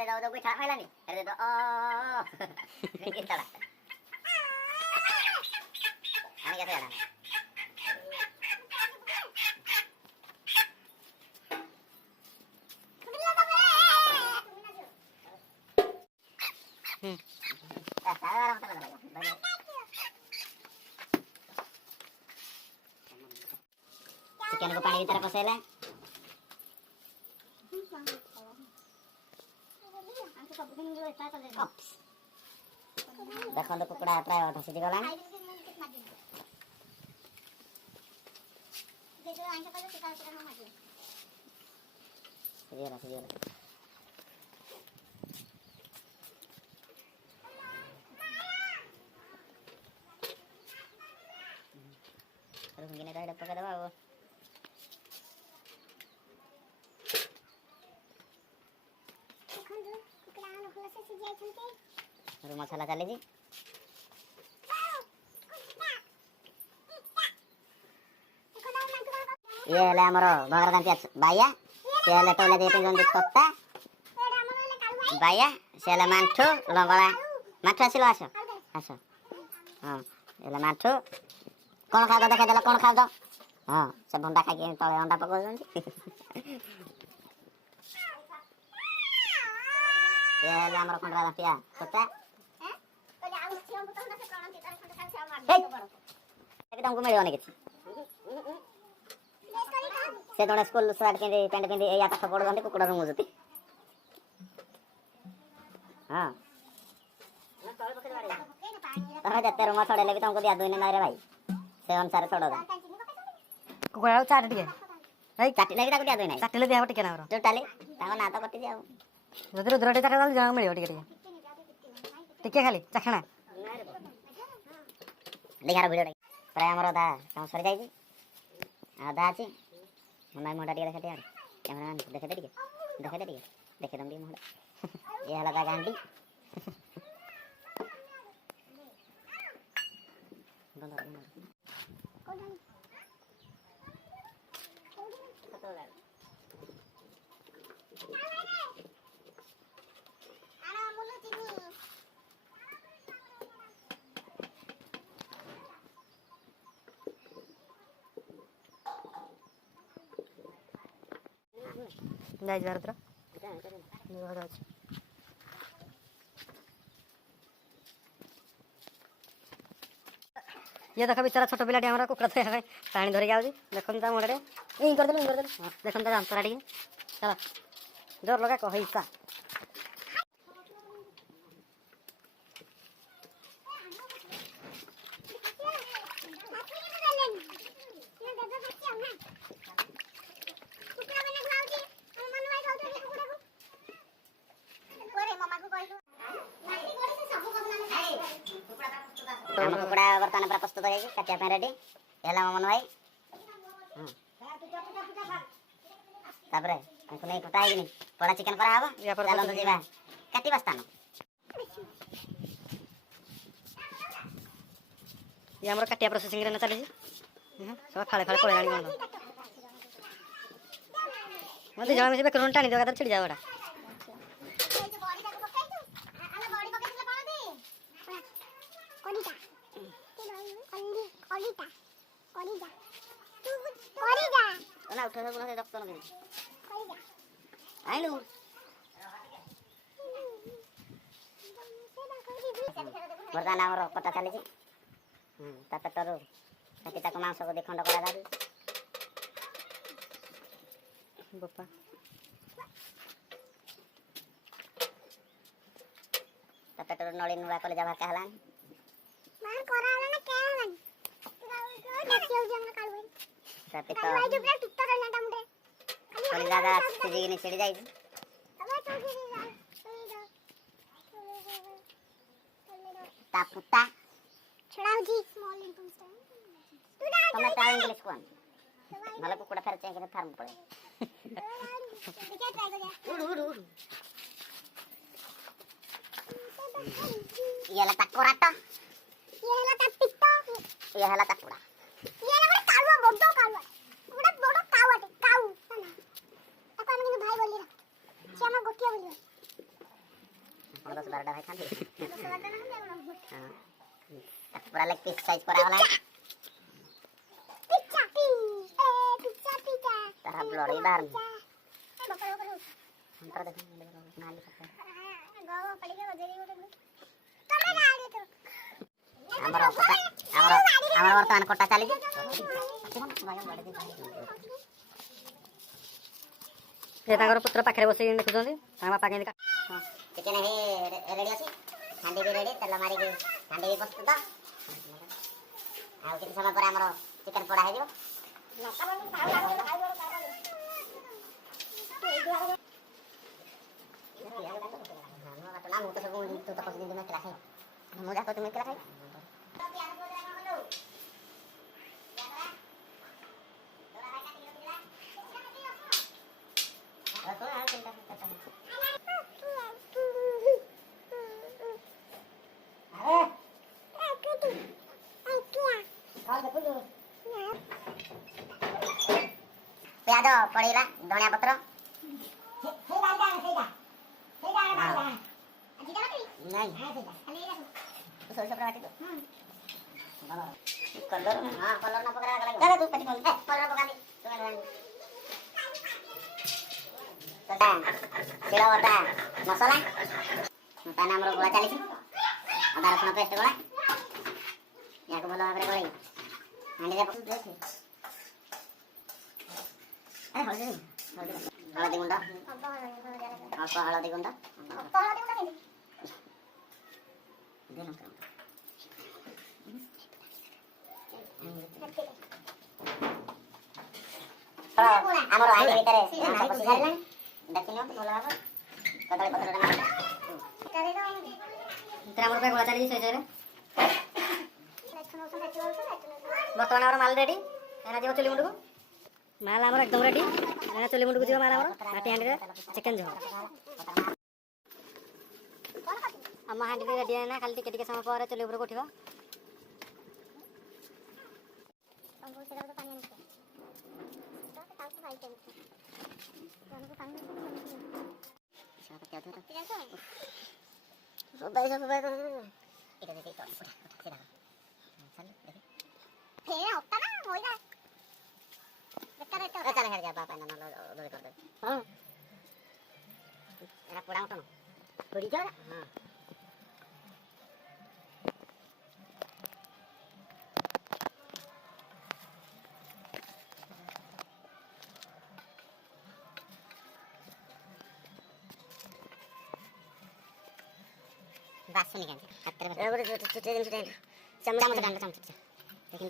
दे दो कोई खा खाइलानी अरे दे दो ये तड़ा आने कैसे आना चिकन को पानी भीतर पसेला देखो तो कुकड़ा प्राय अधा सीधी गला gini tadi pakai apa? Rumah salah kali sih. Iya lah amro, bagar ganti baya. Saya le tole dia pinjam di kota. Baya, saya le mantu, longola. Mantu asilo aso. Aso. Ele mantu. कौन खाओ देखा देला कौन खाओ हां सब अंडा खा के तले अंडा पको जंती ये ला हमर कोंडरा पिया पता हैं तो आउ छियम तो ना से प्राण चितर खंड खान से मार दो बरो एकदम को मिलियो ने किछ से दोने स्कूल शर्ट के पैंट पिंदी या पाठ पढ जंती कुकुडा रंग जती हां ना तळे पके बारे तमे जते रुमा छोड़े लेबी तुमको दिया दोने ना रे भाई से अनुसार छोड़ दो कुकुड़ा चाट टिके ए काटी लागि ताको दिया दोई नै काटिले दिया टिके ना टोटली ताको ना तो कटि जाऊ जदि रुद्रटे ताका दाल जान मिलियो टिके टिके खाली चखना लेखार वीडियो प्राय हमर दा काम सरी जाई आधा अछि मनाई मोटा टिके देखते यार कैमरामैन देखते देखे दम दी मोटा ये हला दा गांडी नहीं जा रहा ये देखो बेचारा छोट पिलाटी हमरा कुकरा थे हवे पानी धरि आउजी देखन ता मोडरे ई कर देलु देखन ता अंतरा टिके चला जोर लगा कहिसा हम कुकड़ा बर्तन पूरा प्रस्तुत हो काटिया पे रेडी एला मन भाई तापरे हमको नहीं पता है कि पड़ा चिकन करा हबा चलो तो जीवा काटी बस्तानो ये हमर काटिया प्रोसेसिंग रे न चली सब फाळे फाळे पळे राणी मन मते जळा में से करून टाणी देगा छिड़ जावड़ा ना उठा सब से डॉक्टर ने आइलु बर्दाना हमर पता चली छी तातरो ताकि ताको मांस को देखंड करा दादी बप्पा तातरो नळी नुवा कले जाबा कहला मार कराला ना कहला देखियो जंग कालवे ताते तो भाई जो पूरा टुट्टा कर लाटा मुंडे कले दादा सीधी ने छिड़ जाई तबे तो गिरी जा ता पुत्ता छड़ाओ जी स्मॉल इनकम स्टैंड तमे ता इंग्लिश कोन मला कुकुडा फेर चेक करे फार्म पड़े क्या ट्राई कर जा उड़ उड़ उड़ ये ला तकोराटा ये ला तपिस्ता ये ला तकुड़ा ये ला बड़ा कालवा बड्डो कालवा बड़ा बड़ो कावाटे काऊ ना ताको हम भाई बोली रा से हम गोटिया बोली हम 10-12 भाई खाते हां पूरा लेग पीस साइज करा वाला पिज्जा तारा ब्लड ही बाहर हम पर देख मार ले सकते गो पड़ी के बजेरी गोटे तमे गाड़ी तो ଆମର ବର୍ତ୍ତମାନ କଟା ଚାଲିଛି ସେ ତାଙ୍କର ପୁତ୍ର ପାଖରେ ବସିକି ଦେଖୁଛନ୍ତି ତାଙ୍କ ବାପା କେମିତି ଚିକେନ ରେଡି ଅଛି ହାଣ୍ଡି ବି ରେଡି ତେଲ ମାରିକି ହାଣ୍ଡି ବି ପ୍ରସ୍ତୁତ ଆଉ କିଛି ସମୟ ପରେ ଆମର ଚିକେନ ପୋଡ଼ା ହେଇଯିବ ମୁଁ ତ ସବୁ ତୁ ତ ପଶି ଦିନ କେଲା ଖାଇ ମୁଁ ଯାକ ତୁମେ କେଲା ଖାଇ प्याज पड़ेगा धनिया पत्र कलर हां कलर ना पकड़ा लगा चलो तू पटी कलर पका दी तेल बटा मसला ताने हमर गोला चली अदा रसुण पेस्ट गोला याको भलो भाबरे गोलाई हांडी रे पसु देखि ए हळदी गुंड अल्प हळदी गुंड देना ଆମର ଆଇନ ଭିତରେ ପଶି ସାରିଲାଣି ଦେଖିନିଅ ଭଲ ଭାବ କଦଳୀ ପତ୍ରଟା ମାରିଲା ଭିତରେ ଆମର ପାଇଁ ଗୋଳା ଚାଲିଛି ସେଇଥିରେ ବର୍ତ୍ତମାନ ଆମର ମାଲ ରେଡି ଏନା ଯିବ ଚୁଲି ମୁଣ୍ଡକୁ ମାଲ ଆମର ଏକଦମ ରେଡି ଏନା ଚୁଲି ମୁଣ୍ଡକୁ ଯିବ ମାଲ ଆମର ମାଟି ହାଣ୍ଡିରେ ଚିକେନ ଝୋଳ ଆମ ହାଣ୍ଡିରେ ରେଡି ଏନା ଖାଲି ଟିକେ ଟିକେ ସମୟ ପରେ ଚୁଲି ଉପରକୁ ଉଠିବ बासुनी कांदी हाथ रे चमचा चमचा